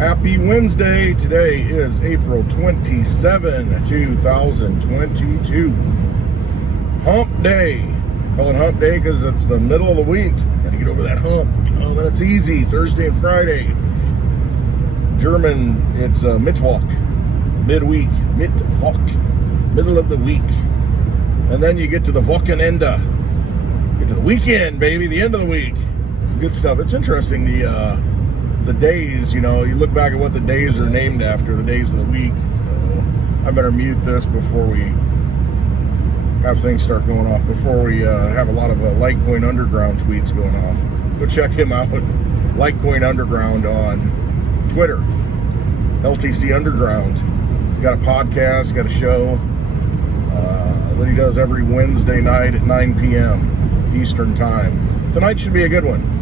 Happy Wednesday. Today is April 27, 2022. Hump Day. Call it Hump Day because it's the middle of the week. Got to get over that hump. Then it's easy. Thursday and Friday. German, it's Mittwoch. Midweek. Mittwoch. Middle of the week. And then you get to the Wochenende. Get to the weekend, baby. The end of the week. Good stuff. It's interesting, the days, you look back at what the days are named after, the days of the week. I better mute this before we have things start going off, before we have a lot of Litecoin Underground tweets going off. Go check him out, Litecoin Underground on Twitter, LTC Underground. He's got a podcast, got a show that he does every Wednesday night at 9 p.m. Eastern Time. Tonight should be a good one.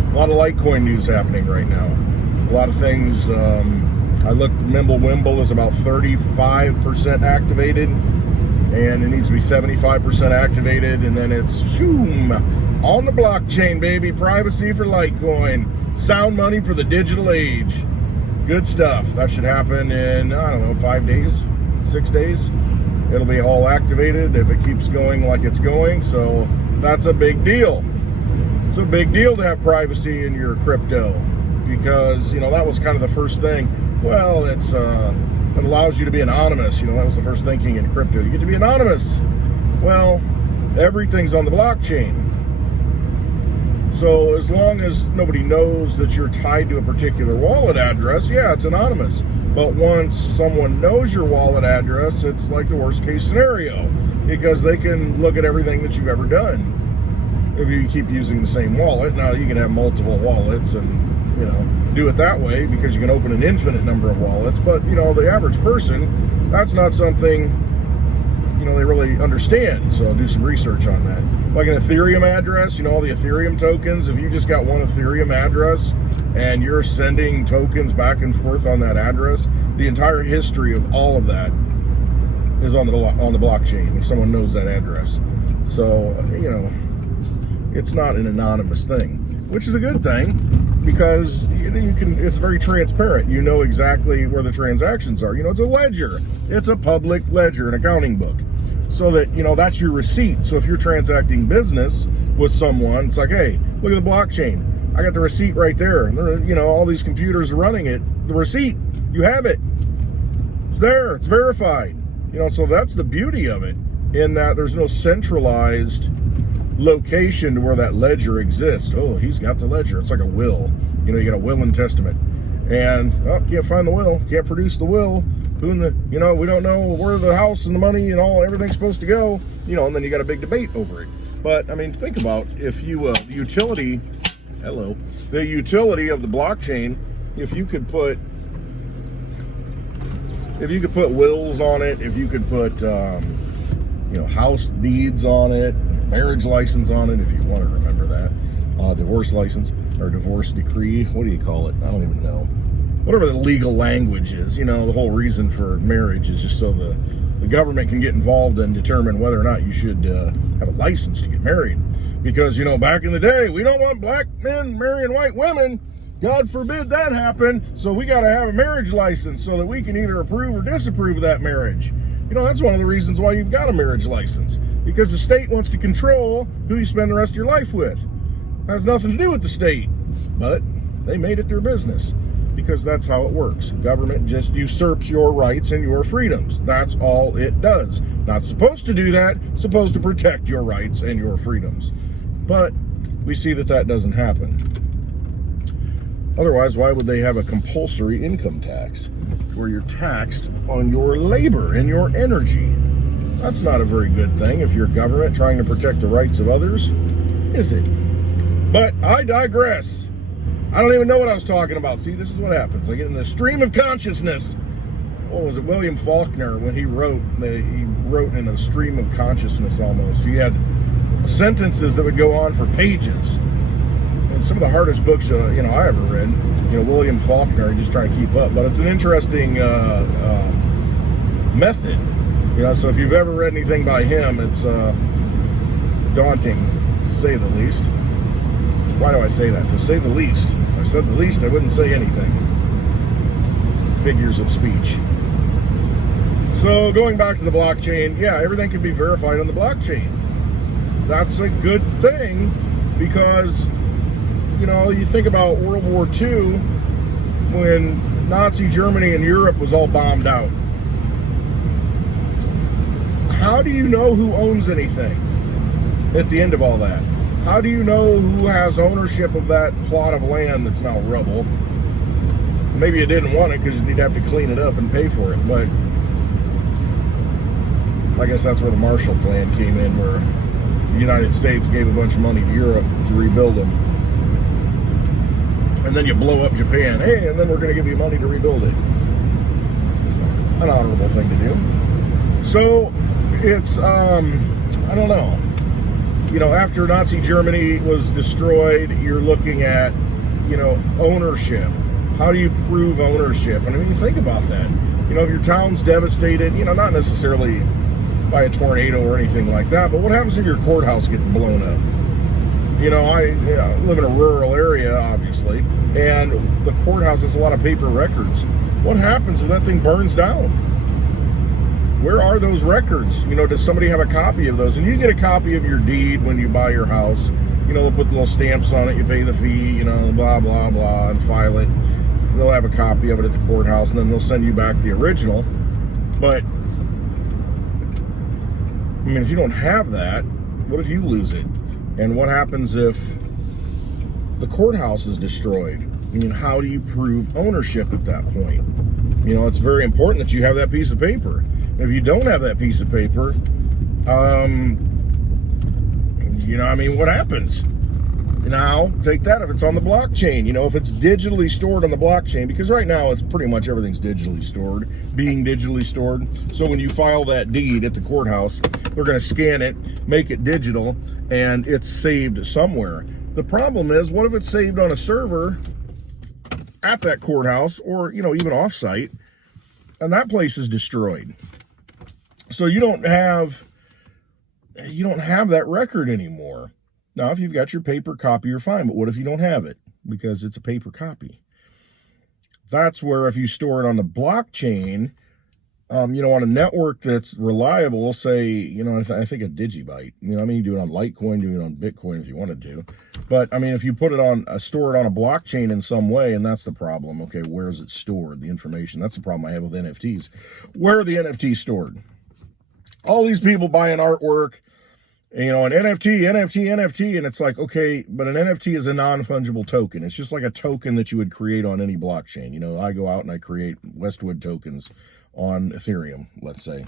A lot of Litecoin news happening right now. A lot of things. I looked, Mimblewimble is about 35% activated, and it needs to be 75% activated, and then it's shoom, on the blockchain, baby. Privacy for Litecoin. Sound money for the digital age. Good stuff. That should happen in, 5 days, 6 days. It'll be all activated if it keeps going like it's going, so that's a big deal. It's a big deal to have privacy in your crypto because, that was kind of the first thing. Well, it allows you to be anonymous. That was the first thinking in crypto. You get to be anonymous. Well, everything's on the blockchain. So as long as nobody knows that you're tied to a particular wallet address, yeah, it's anonymous. But once someone knows your wallet address, it's like the worst case scenario because they can look at everything that you've ever done. If you keep using the same wallet, now you can have multiple wallets and, do it that way because you can open an infinite number of wallets. But, the average person, that's not something, they really understand. So I'll do some research on that. Like an Ethereum address, all the Ethereum tokens, if you just got one Ethereum address and you're sending tokens back and forth on that address, the entire history of all of that is on the blockchain if someone knows that address. So, it's not an anonymous thing, which is a good thing because it's very transparent. You know exactly where the transactions are. It's a ledger. It's a public ledger, an accounting book. So that, that's your receipt. So if you're transacting business with someone, it's like, hey, look at the blockchain. I got the receipt right there. And all these computers are running it. The receipt, you have it. It's there. It's verified. So that's the beauty of it, in that there's no centralized location to where that ledger exists. Oh, he's got the ledger. It's like a will. You got a will and testament. And, can't find the will. Can't produce the will. We don't know where the house and the money and everything's supposed to go. And then you got a big debate over it. But, think about if you, the utility of the blockchain, if you could put wills on it, if you could put, house deeds on it, marriage license on it, if you want to remember that, divorce license or divorce decree, what do you call it? I don't even know. Whatever the legal language is, the whole reason for marriage is just so the government can get involved and determine whether or not you should have a license to get married. Because, back in the day, we don't want black men marrying white women. God forbid that happen. So we got to have a marriage license so that we can either approve or disapprove of that marriage. That's one of the reasons why you've got a marriage license. Because the state wants to control who you spend the rest of your life with. It has nothing to do with the state. But they made it their business. Because that's how it works. Government just usurps your rights and your freedoms. That's all it does. Not supposed to do that. Supposed to protect your rights and your freedoms. But we see that doesn't happen. Otherwise, why would they have a compulsory income tax where you're taxed on your labor and your energy? That's not a very good thing if you're government trying to protect the rights of others, is it? But I digress. I don't even know what I was talking about. See, this is what happens. I get in the stream of consciousness. What was it? William Faulkner, when he wrote in a stream of consciousness almost. He had sentences that would go on for pages. And some of the hardest books, I ever read. William Faulkner, just trying to keep up. But it's an interesting method. So if you've ever read anything by him, it's daunting, to say the least. Why do I say that? To say the least. If I said the least, I wouldn't say anything. figures of speech. So going back to the blockchain, yeah, everything can be verified on the blockchain. That's a good thing because, you know, you think about World War II when Nazi Germany and Europe was all bombed out. How do you know who owns anything at the end of all that? How do you know who has ownership of that plot of land that's now rubble? Maybe you didn't want it because you'd have to clean it up and pay for it, but I guess that's where the Marshall Plan came in, where the United States gave a bunch of money to Europe to rebuild them. And then you blow up Japan. Hey, and then we're going to give you money to rebuild it. An honorable thing to do. So it's, I don't know. You know, after Nazi Germany was destroyed, you're looking at, you know, ownership. How do you prove ownership? And I mean, think about that. You know, if your town's devastated, you know, not necessarily by a tornado or anything like that, but what happens if your courthouse gets blown up? You know, I live in a rural area, obviously, and the courthouse has a lot of paper records. What happens if that thing burns down? Where are those records? You know, does somebody have a copy of those? And you get a copy of your deed when you buy your house. You know, they'll put the little stamps on it, you pay the fee, you know, blah, blah, blah, and file it. They'll have a copy of it at the courthouse, and then they'll send you back the original. But I mean, if you don't have that, what if you lose it? And what happens if the courthouse is destroyed? I mean, how do you prove ownership at that point? You know, it's very important that you have that piece of paper. And if you don't have that piece of paper, you know, I mean, what happens? Now, take that if it's on the blockchain. You know, if it's digitally stored on the blockchain, because right now it's pretty much everything's digitally stored, being digitally stored. So when you file that deed at the courthouse, they're going to scan it, make it digital, and it's saved somewhere. The problem is, what if it's saved on a server at that courthouse, or, you know, even offsite, and that place is destroyed? So you don't have that record anymore. Now, if you've got your paper copy, you're fine, but what if you don't have it? Because it's a paper copy. That's where if you store it on the blockchain, you know, on a network that's reliable, say, you know, I think a digibyte, you know, I mean, you do it on Litecoin, do it on Bitcoin if you wanted to. But I mean, if you put it on, store it on a blockchain in some way, and that's the problem. Okay, where is it stored, the information? That's the problem I have with NFTs. Where are the NFTs stored? All these people buying artwork, you know, an NFT, and it's like, okay, but an NFT is a non-fungible token. It's just like a token that you would create on any blockchain. You know, I go out and I create Westwood tokens on Ethereum, let's say.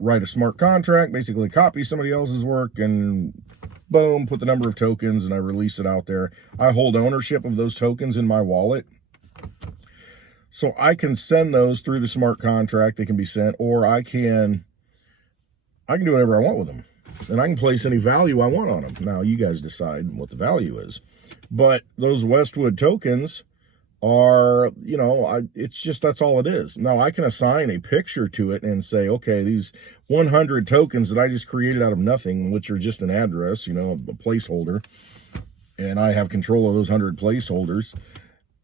Write a smart contract, basically copy somebody else's work, and boom, put the number of tokens, and I release it out there. I hold ownership of those tokens in my wallet. So I can send those through the smart contract. They can be sent, or I can do whatever I want with them. And I can place any value I want on them. Now, you guys decide what the value is. But those Westwood tokens are, you know, it's just, that's all it is. Now, I can assign a picture to it and say, okay, these 100 tokens that I just created out of nothing, which are just an address, you know, a placeholder, and I have control of those 100 placeholders.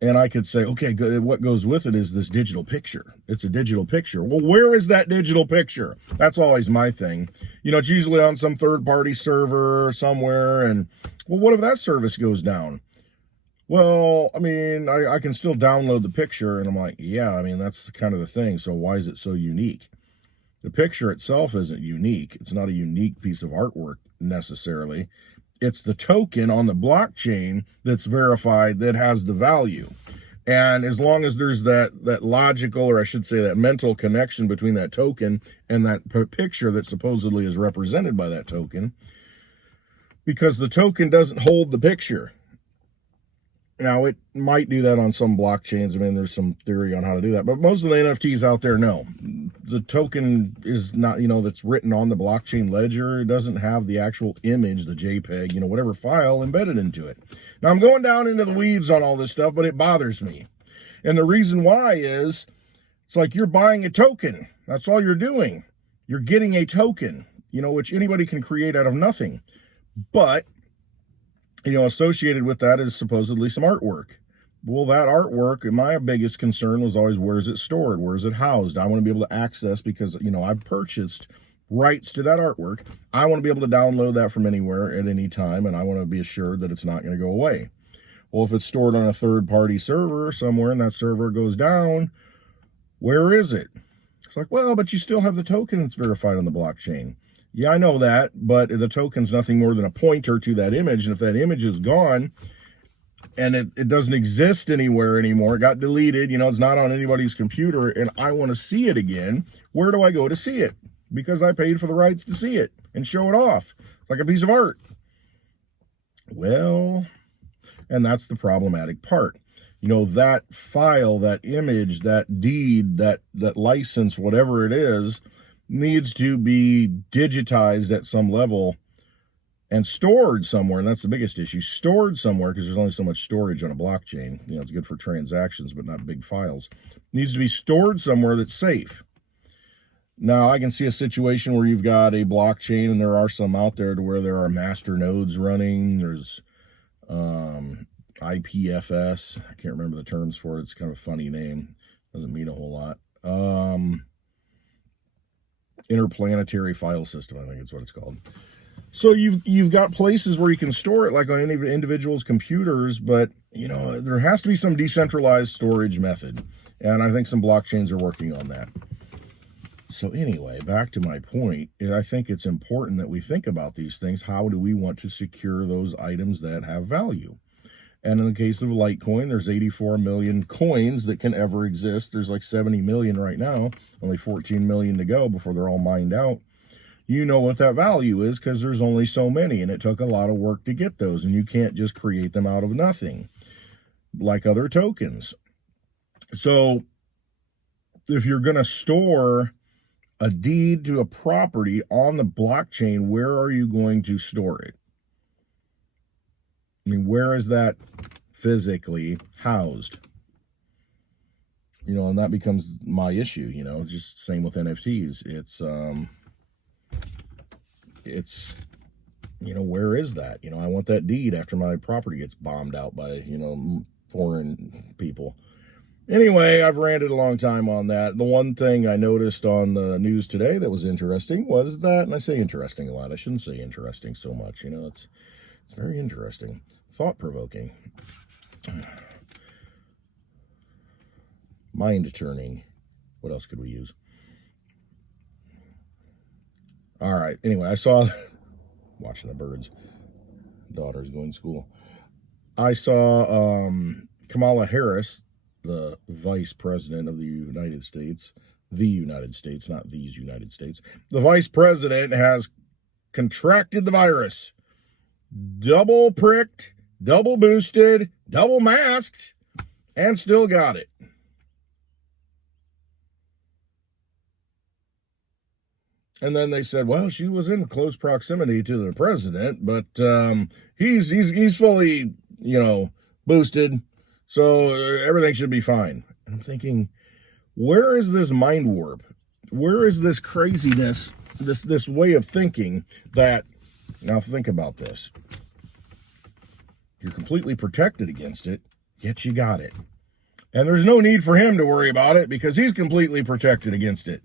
And I could say, okay, what goes with it is this digital picture. It's a digital picture. Well, where is that digital picture? That's always my thing. You know, it's usually on some third-party server somewhere. And, well, what if that service goes down? Well, I mean, I can still download the picture. And I'm like, yeah, I mean, that's kind of the thing. So why is it so unique? The picture itself isn't unique. It's not a unique piece of artwork necessarily. It's the token on the blockchain that's verified that has the value. And as long as there's that logical, or I should say that mental connection between that token and that picture that supposedly is represented by that token, because the token doesn't hold the picture. Now, it might do that on some blockchains. I mean, there's some theory on how to do that. But most of the NFTs out there, no. The token is not, you know, that's written on the blockchain ledger. It doesn't have the actual image, the JPEG, you know, whatever file embedded into it. Now, I'm going down into the weeds on all this stuff, but it bothers me. And the reason why is, it's like you're buying a token. That's all you're doing. You're getting a token, you know, which anybody can create out of nothing. But, you know, associated with that is supposedly some artwork. Well, that artwork, my biggest concern was always, where is it stored? Where is it housed? I want to be able to access, because, you know, I've purchased rights to that artwork. I want to be able to download that from anywhere at any time, and I want to be assured that it's not going to go away. Well, if it's stored on a third-party server somewhere and that server goes down, where is it? It's like, well, but you still have the token that's verified on the blockchain. Yeah, I know that, but the token's nothing more than a pointer to that image, and if that image is gone and it doesn't exist anywhere anymore, it got deleted, you know, it's not on anybody's computer, and I want to see it again, where do I go to see it? Because I paid for the rights to see it and show it off like a piece of art. Well, and that's the problematic part. You know, that file, that image, that deed, that license, whatever it is, needs to be digitized at some level and stored somewhere. And that's the biggest issue, stored somewhere, because there's only so much storage on a blockchain. You know, it's good for transactions, but not big files. It needs to be stored somewhere that's safe. Now, I can see a situation where you've got a blockchain, and there are some out there to where there are master nodes running. There's IPFS. I can't remember the terms for it. It's kind of a funny name. Doesn't mean a whole lot. Interplanetary file system, I think it's what it's called. So you've got places where you can store it, like on any individual's computers, but, you know, there has to be some decentralized storage method, and I think some blockchains are working on that. So anyway, back to my point, I think it's important that we think about these things. How do we want to secure those items that have value? And in the case of Litecoin, there's 84 million coins that can ever exist. There's like 70 million right now, only 14 million to go before they're all mined out. You know what that value is, because there's only so many, and it took a lot of work to get those, and you can't just create them out of nothing like other tokens. So if you're going to store a deed to a property on the blockchain, where are you going to store it? I mean, where is that physically housed? You know, and that becomes my issue, you know, just same with NFTs. It's, you know, where is that? You know, I want that deed after my property gets bombed out by, you know, foreign people. Anyway, I've ranted a long time on that. The one thing I noticed on the news today that was interesting was that, and I say interesting a lot, I shouldn't say interesting so much, you know, it's very interesting, thought-provoking, mind-turning. What else could we use? All right, anyway, I saw, watching the birds, daughter's going to school, I saw Kamala Harris, the vice president of the United States, not these United States, the vice president has contracted the virus, double pricked, double boosted, double masked, and still got it. And then they said, well, she was in close proximity to the president, but he's fully, you know, boosted, so everything should be fine. And I'm thinking, where is this mind warp? Where is this craziness, this way of thinking that, now think about this. You're completely protected against it, yet you got it. And there's no need for him to worry about it because he's completely protected against it.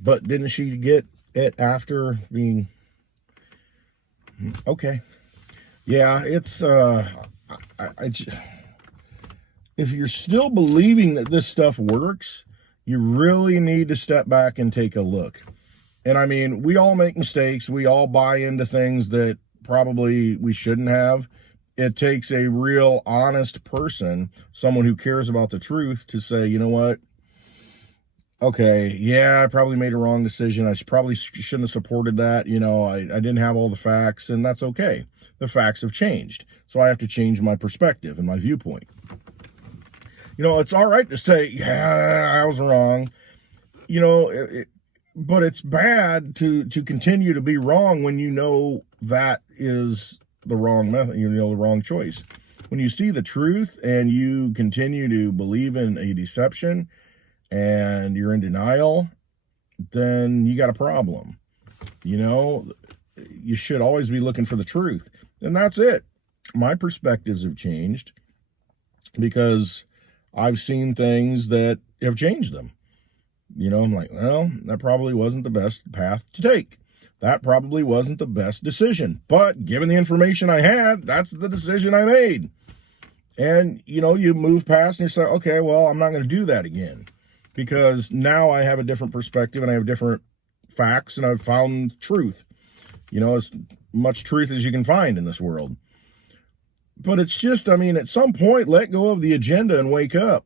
But didn't she get it after being... Okay. Yeah, it's... if you're still believing that this stuff works, you really need to step back and take a look. And I mean, we all make mistakes. We all buy into things that probably we shouldn't have. It takes a real honest person, someone who cares about the truth, to say, you know what? Okay, yeah, I probably made a wrong decision. I probably shouldn't have supported that. You know, I didn't have all the facts, and that's okay. The facts have changed. So I have to change my perspective and my viewpoint. You know, it's all right to say, yeah, I was wrong. You know, but it's bad to continue to be wrong when you know that is the wrong method, you know, the wrong choice. When you see the truth and you continue to believe in a deception and you're in denial, then you got a problem. You know, you should always be looking for the truth. And that's it. My perspectives have changed. because I've seen things that have changed them. I'm like, well, that probably wasn't the best path to take. That probably wasn't the best decision. But given the information I had, that's the decision I made. And, you move past and you say, okay, well, I'm not going to do that again. Because now I have a different perspective and I have different facts and I've found truth. As much truth as you can find in this world. But it's just, at some point, let go of the agenda and wake up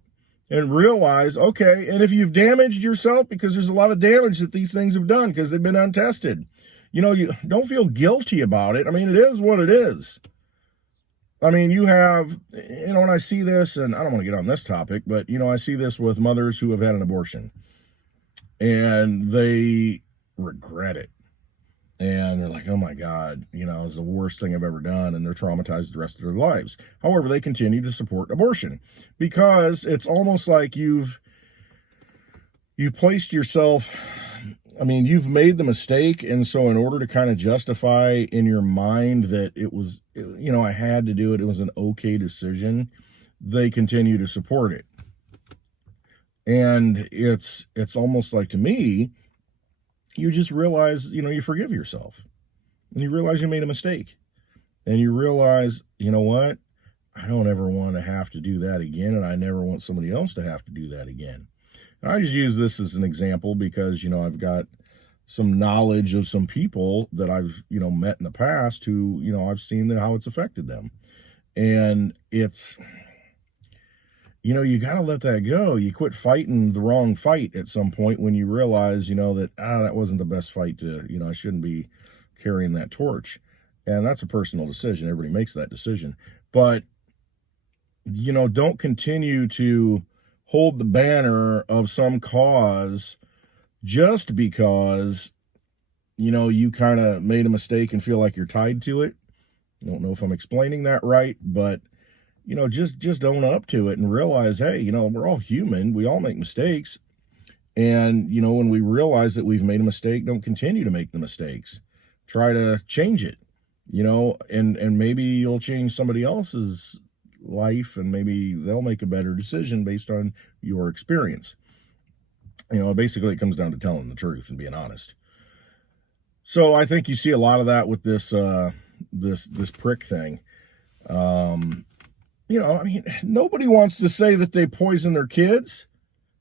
and realize, okay, and if you've damaged yourself, because there's a lot of damage that these things have done because they've been untested, you don't feel guilty about it. It is what it is. You have, when I see this, and I don't want to get on this topic, but, I see this with mothers who have had an abortion and they regret it. And they're like, oh my God, it's the worst thing I've ever done. And they're traumatized the rest of their lives. However, they continue to support abortion because it's almost like you placed yourself, you've made the mistake. And so in order to kind of justify in your mind that it was, I had to do it, it was an okay decision, they continue to support it. And it's almost like, to me, you just realize, you forgive yourself and you realize you made a mistake and you realize, what? I don't ever want to have to do that again. And I never want somebody else to have to do that again. And I just use this as an example because, I've got some knowledge of some people that I've, met in the past who, I've seen how it's affected them. And it's, you got to let that go. You quit fighting the wrong fight at some point when you realize, that, that wasn't the best fight to, I shouldn't be carrying that torch. And that's a personal decision. Everybody makes that decision. But, don't continue to hold the banner of some cause just because, you kind of made a mistake and feel like you're tied to it. I don't know if I'm explaining that right, but just own up to it and realize, hey, we're all human. We all make mistakes. And, when we realize that we've made a mistake, don't continue to make the mistakes. Try to change it, and maybe you'll change somebody else's life and maybe they'll make a better decision based on your experience. Basically it comes down to telling the truth and being honest. So I think you see a lot of that with this prick thing. Nobody wants to say that they poison their kids.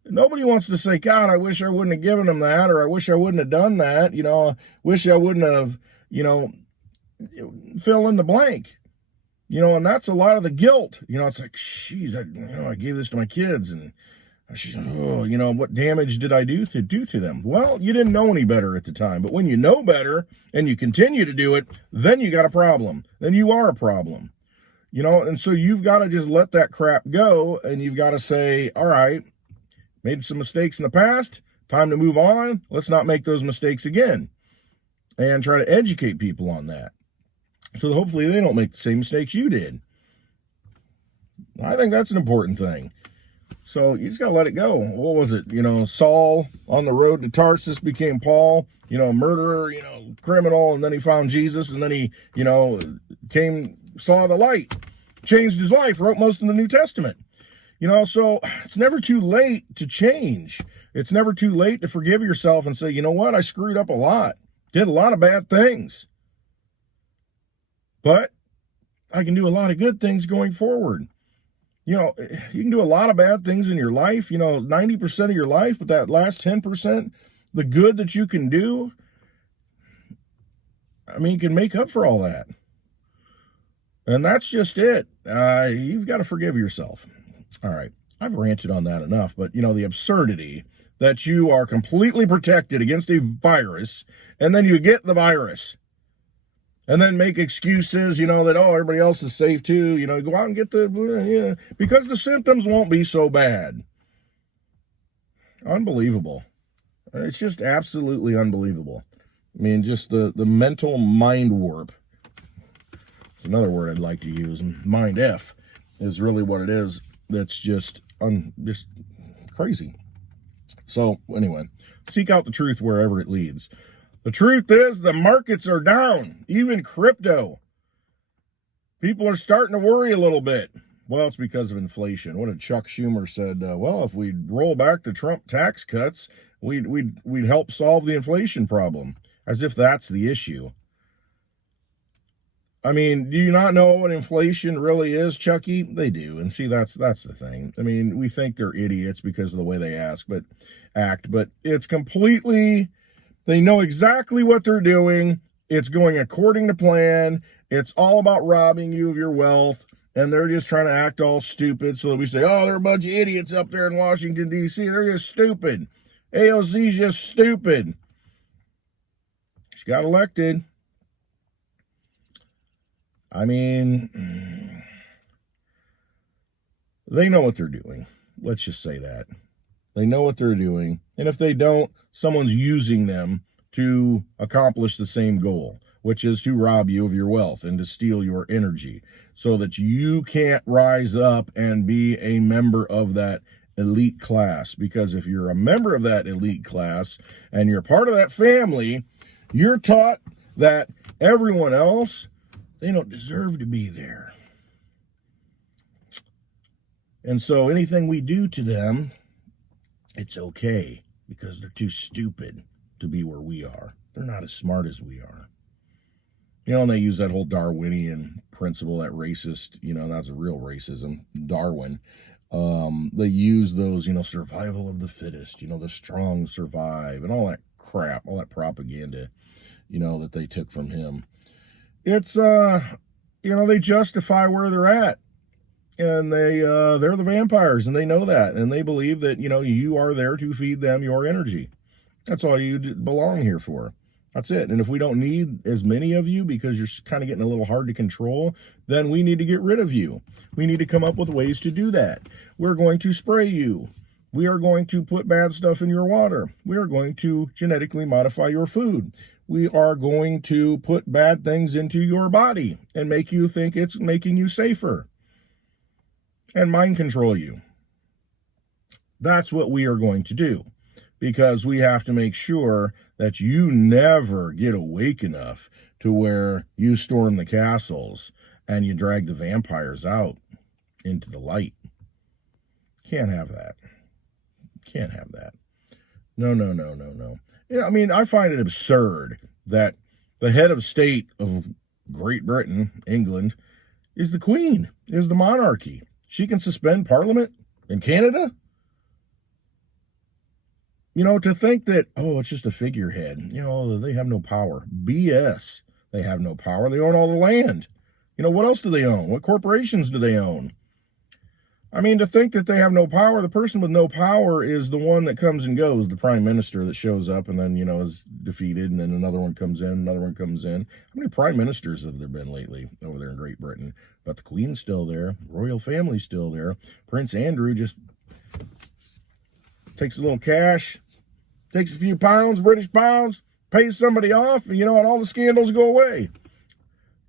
Nobody wants to say, God, I wish I wouldn't have given them that, or I wish I wouldn't have done that. Wish I wouldn't have, fill in the blank. And that's a lot of the guilt. It's like, geez, I gave this to my kids and, what damage did I do to them? Well, you didn't know any better at the time. But when you know better and you continue to do it, then you got a problem. Then you are a problem. And so you've got to just let that crap go, and you've got to say, all right, made some mistakes in the past, time to move on. Let's not make those mistakes again, and try to educate people on that. So hopefully they don't make the same mistakes you did. I think that's an important thing. So you just got to let it go. What was it? Saul on the road to Tarsus became Paul, murderer, criminal, and then he found Jesus, and then he, saw the light, changed his life, wrote most of the New Testament. So it's never too late to change. It's never too late to forgive yourself and say, you know what? I screwed up a lot, did a lot of bad things, but I can do a lot of good things going forward. You can do a lot of bad things in your life, 90% of your life, but that last 10%, the good that you can do, you can make up for all that. And that's just it. You've got to forgive yourself. All right. I've ranted on that enough, but the absurdity that you are completely protected against a virus and then you get the virus and then make excuses, that, everybody else is safe too. Go out and get because the symptoms won't be so bad. Unbelievable. It's just absolutely unbelievable. Just the mental mind warp. It's another word I'd like to use. Mind F is really what it is. That's just crazy. So anyway, seek out the truth wherever it leads. The truth is the markets are down, even crypto. People are starting to worry a little bit, Well, it's because of inflation. What did Chuck Schumer said? Well, if we roll back the Trump tax cuts, we'd help solve the inflation problem. As if that's the issue. I mean, do you not know what inflation really is, Chucky? They do. And see, that's the thing. I mean, we think they're idiots because of the way they act, but it's completely, they know exactly what they're doing. It's going according to plan. It's all about robbing you of your wealth. And they're just trying to act all stupid so that we say, oh, they're a bunch of idiots up there in Washington, D.C. They're just stupid. AOC's just stupid. She got elected. I mean, they know what they're doing. Let's just say that. They know what they're doing. And if they don't, someone's using them to accomplish the same goal, which is to rob you of your wealth and to steal your energy so that you can't rise up and be a member of that elite class. Because if you're a member of that elite class and you're part of that family, you're taught that everyone else, they don't deserve to be there. And so anything we do to them, it's okay because they're too stupid to be where we are. They're not as smart as we are. You know, and they use that whole Darwinian principle, that racist, you know, that's a real racism, Darwin. They use those, you know, survival of the fittest, you know, the strong survive and all that crap, all that propaganda, you know, that they took from him. It's, you know, they justify where they're at. And they're the vampires, and they know that. And they believe that, you know, you are there to feed them your energy. That's all you belong here for. That's it. And if we don't need as many of you because you're kind of getting a little hard to control, then we need to get rid of you. We need to come up with ways to do that. We're going to spray you. We are going to put bad stuff in your water. We are going to genetically modify your food. We are going to put bad things into your body and make you think it's making you safer. And mind control you. That's what we are going to do, because we have to make sure that you never get awake enough to where you storm the castles and you drag the vampires out into the light. Can't have that. Can't have that. No, no, no, no, no. Yeah, I mean, I find it absurd that the head of state of Great Britain, England, is the Queen, is the monarchy. She can suspend Parliament in Canada? You know, to think that, oh, it's just a figurehead. You know, they have no power. BS. They have no power. They own all the land. You know, what else do they own? What corporations do they own? I mean, to think that they have no power, the person with no power is the one that comes and goes, the prime minister that shows up and then, you know, is defeated, and then another one comes in, another one comes in. How many prime ministers have there been lately over there in Great Britain? But the Queen's still there. The royal family's still there. Prince Andrew just takes a little cash, takes a few pounds, British pounds, pays somebody off, you know, and all the scandals go away.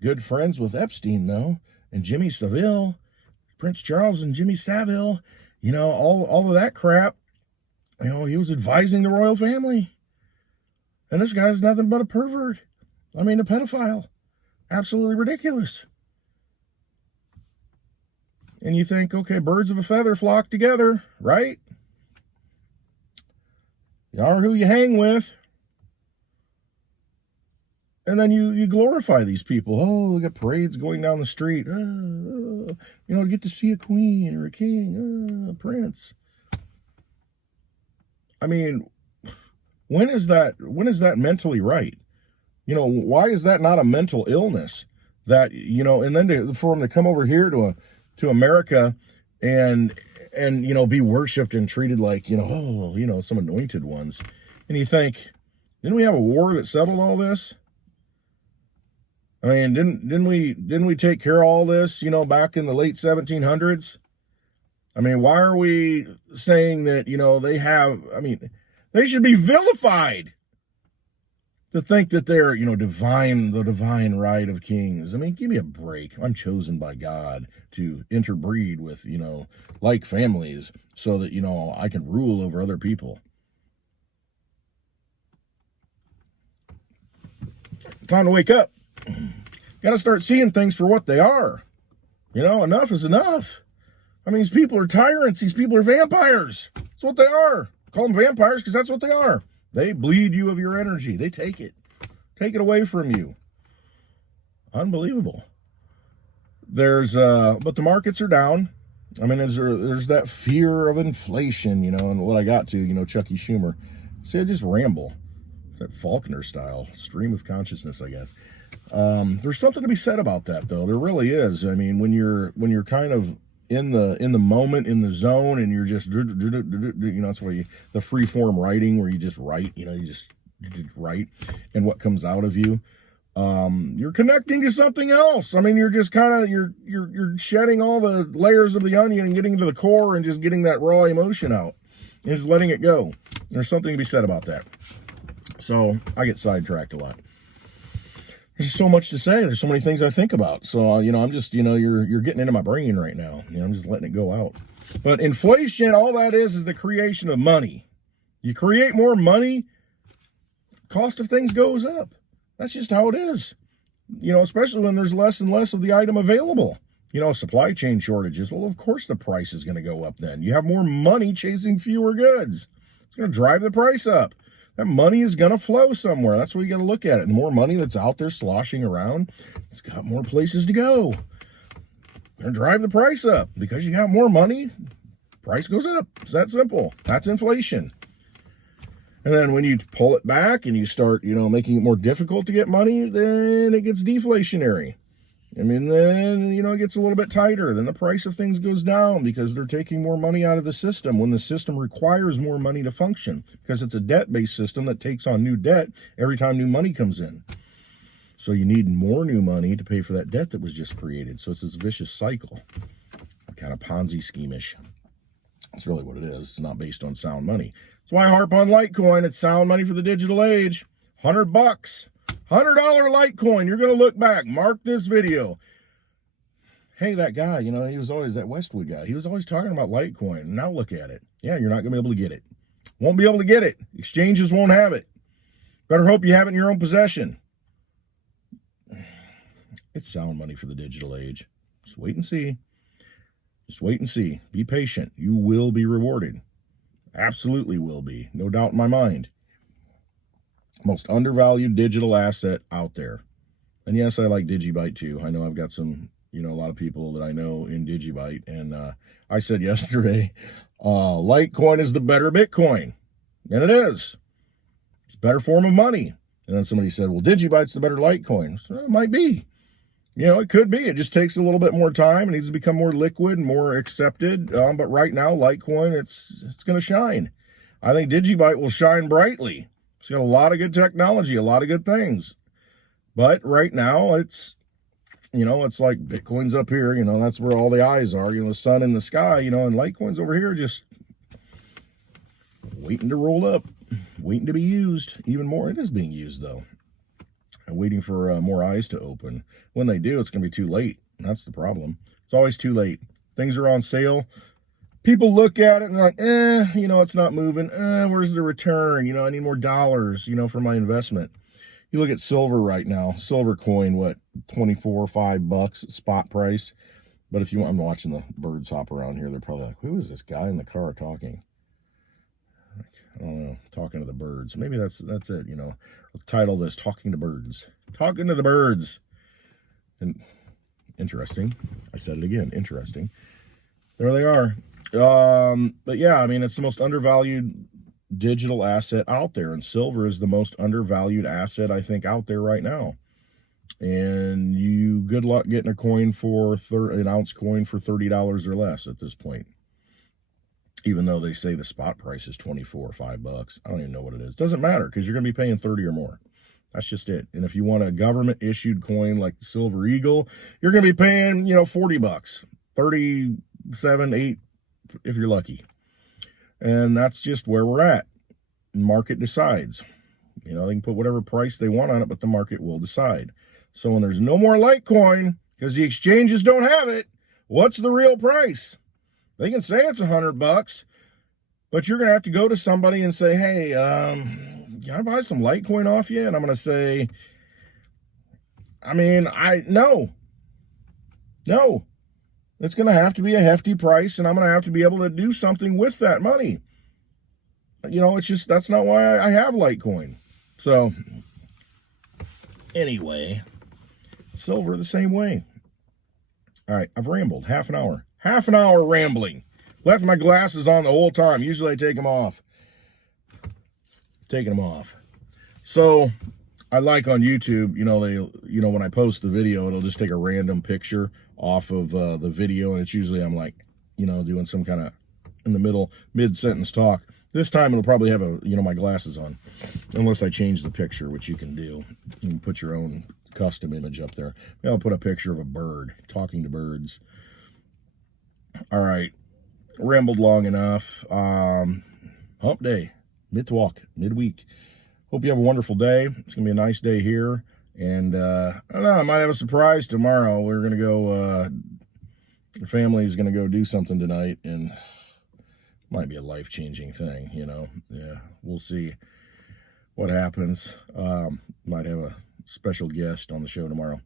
Good friends with Epstein, though, and Jimmy Savile. Prince Charles and Jimmy Savile, you know, all of that crap, you know, he was advising the royal family. And this guy's nothing but a pervert. I mean, a pedophile. Absolutely ridiculous. And you think, okay, birds of a feather flock together, right? You are who you hang with. And then you glorify these people. Oh, look at parades going down the street. You know, to get to see a queen or a king, a prince. I mean, when is that mentally right? You know, why is that not a mental illness? That, you know, and then for them to come over here to America and you know, be worshipped and treated like, you know, oh, you know, some anointed ones. And you think, didn't we have a war that settled all this? I mean, didn't we take care of all this, you know, back in the late 1700s? I mean, why are we saying that, you know, they should be vilified to think that they're, you know, the divine right of kings. I mean, give me a break. I'm chosen by God to interbreed with, you know, like families so that, you know, I can rule over other people. Time to wake up. Got to start seeing things for what they are. You know, enough is enough. I mean, these people are tyrants. These people are vampires. That's what they are. Call them vampires because that's what they are. They bleed you of your energy. They take it away from you. Unbelievable. But the markets are down. I mean, there's that fear of inflation, and what I got to, Chucky Schumer. See, I just ramble. That Faulkner style, stream of consciousness, I guess. There's something to be said about that, though. There really is. I mean, when you're kind of in the moment, in the zone, and you're just, that's where the free form writing, where you just write, you just write, and what comes out of you. You're connecting to something else. I mean, you're just kind of, you're shedding all the layers of the onion and getting to the core and just getting that raw emotion out and just letting it go. There's something to be said about that. So I get sidetracked a lot. There's so much to say. There's so many things I think about. So, I'm just, you're getting into my brain right now. I'm just letting it go out. But inflation, all that is the creation of money. You create more money, cost of things goes up. That's just how it is. Especially when there's less and less of the item available. Supply chain shortages. Well, of course the price is going to go up then. You have more money chasing fewer goods. It's going to drive the price up. That money is going to flow somewhere. That's what you got to look at it. The more money that's out there sloshing around, it's got more places to go. Going to drive the price up. Because you got more money, price goes up. It's that simple. That's inflation. And then when you pull it back and you start, making it more difficult to get money, then it gets deflationary. I mean, then, it gets a little bit tighter. Then the price of things goes down because they're taking more money out of the system when the system requires more money to function, because it's a debt-based system that takes on new debt every time new money comes in. So you need more new money to pay for that debt that was just created. So it's this vicious cycle, kind of Ponzi scheme-ish. That's really what it is. It's not based on sound money. That's why I harp on Litecoin. It's sound money for the digital age. $100. $100 Litecoin. You're going to look back. Mark this video. Hey, that guy, he was always that Westwood guy. He was always talking about Litecoin. Now look at it. Yeah, you're not going to be able to get it. Won't be able to get it. Exchanges won't have it. Better hope you have it in your own possession. It's sound money for the digital age. Just wait and see. Just wait and see. Be patient. You will be rewarded. Absolutely will be. No doubt in my mind. Most undervalued digital asset out there. And yes, I like Digibyte too. I know I've got some, a lot of people that I know in Digibyte. And I said yesterday, Litecoin is the better Bitcoin. And it is. It's a better form of money. And then somebody said, well, Digibyte's the better Litecoin. So it might be. It could be. It just takes a little bit more time. It needs to become more liquid and more accepted. But right now, Litecoin, it's going to shine. I think Digibyte will shine brightly. It's got a lot of good technology, a lot of good things. But right now, it's like Bitcoin's up here. That's where all the eyes are. The sun in the sky, and Litecoin's over here just waiting to roll up, waiting to be used even more. It is being used, though. And waiting for more eyes to open. When they do, it's going to be too late. That's the problem. It's always too late. Things are on sale. People look at it and they're like, it's not moving. Where's the return? I need more dollars, for my investment. You look at silver right now. Silver coin, what, $24, $5 spot price. But if you want, I'm watching the birds hop around here. They're probably like, who is this guy in the car talking? I don't know, talking to the birds. Maybe that's it, I'll title this Talking to Birds. Talking to the birds. And interesting. I said it again, interesting. There they are. But yeah, I mean, it's the most undervalued digital asset out there, and silver is the most undervalued asset, I think, out there right now. And good luck getting a coin for an ounce coin for $30 or less at this point. Even though they say the spot price is $24 or $5. I don't even know what it is. Doesn't matter, because you're going to be paying 30 or more. That's just it. And if you want a government issued coin like the Silver Eagle, you're going to be paying, $40, 37, 8 if you're lucky. And that's just where we're at. Market decides. They can put whatever price they want on it, but the market will decide. So when there's no more Litecoin, because the exchanges don't have it, what's the real price? They can say it's $100, but you're going to have to go to somebody and say, hey, can I buy some Litecoin off you? And I'm going to say, no. it's going to have to be a hefty price, and I'm going to have to be able to do something with that money. You know, it's just, that's not why I have Litecoin. So, anyway, silver the same way. All right, I've rambled half an hour. Half an hour rambling. Left my glasses on the whole time. Usually I take them off. Taking them off. So, I like on YouTube, you know, when I post the video, it'll just take a random picture off of the video, and it's usually I'm like, you know, doing some kind of in the middle, mid-sentence talk. This time it'll probably have my glasses on, unless I change the picture, which you can do. You can put your own custom image up there. Maybe I'll put a picture of a bird, talking to birds. All right, rambled long enough. Hump day, midweek. Hope you have a wonderful day. It's going to be a nice day here. And I don't know, I might have a surprise tomorrow. We're going to go, the family's going to go do something tonight, and might be a life-changing thing, you know. Yeah, we'll see what happens. Might have a special guest on the show tomorrow.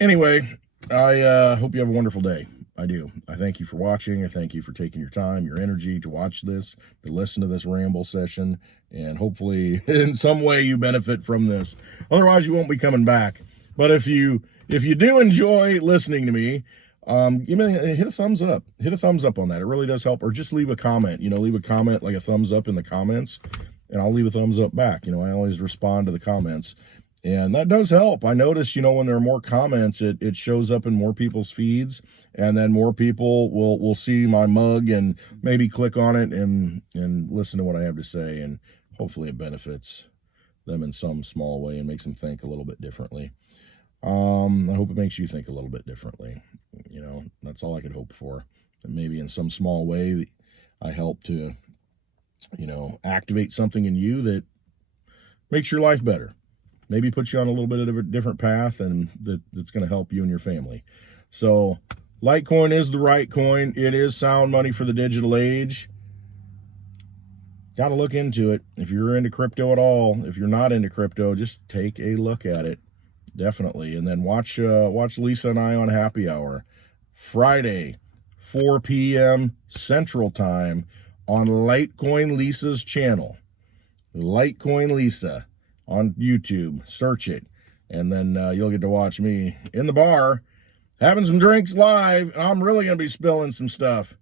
Anyway, I hope you have a wonderful day. I do. I thank you for watching. I thank you for taking your time, your energy to watch this, to listen to this ramble session, and hopefully in some way you benefit from this. Otherwise, you won't be coming back. But if you do enjoy listening to me, hit a thumbs up. Hit a thumbs up on that. It really does help. Or just leave a comment. You know, leave a comment, like a thumbs up in the comments, and I'll leave a thumbs up back. You know, I always respond to the comments. And that does help. I notice, you know, when there are more comments, it shows up in more people's feeds, and then more people will see my mug and maybe click on it and listen to what I have to say, and hopefully it benefits them in some small way and makes them think a little bit differently. I hope it makes you think a little bit differently. You know, that's all I could hope for. And maybe in some small way I help to, you know, activate something in you that makes your life better. Maybe put you on a little bit of a different path, and that's going to help you and your family. So, Litecoin is the right coin. It is sound money for the digital age. Got to look into it. If you're into crypto at all, if you're not into crypto, just take a look at it. Definitely. And then watch Lisa and I on Happy Hour. Friday, 4 p.m. Central Time on Litecoin Lisa's channel. Litecoin Lisa. On YouTube, search it, and then you'll get to watch me in the bar having some drinks live. And I'm really going to be spilling some stuff,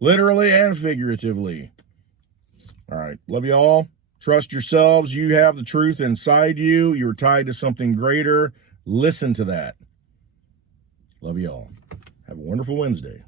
literally and figuratively. All right, love you all. Trust yourselves. You have the truth inside you. You're tied to something greater. Listen to that. Love you all. Have a wonderful Wednesday.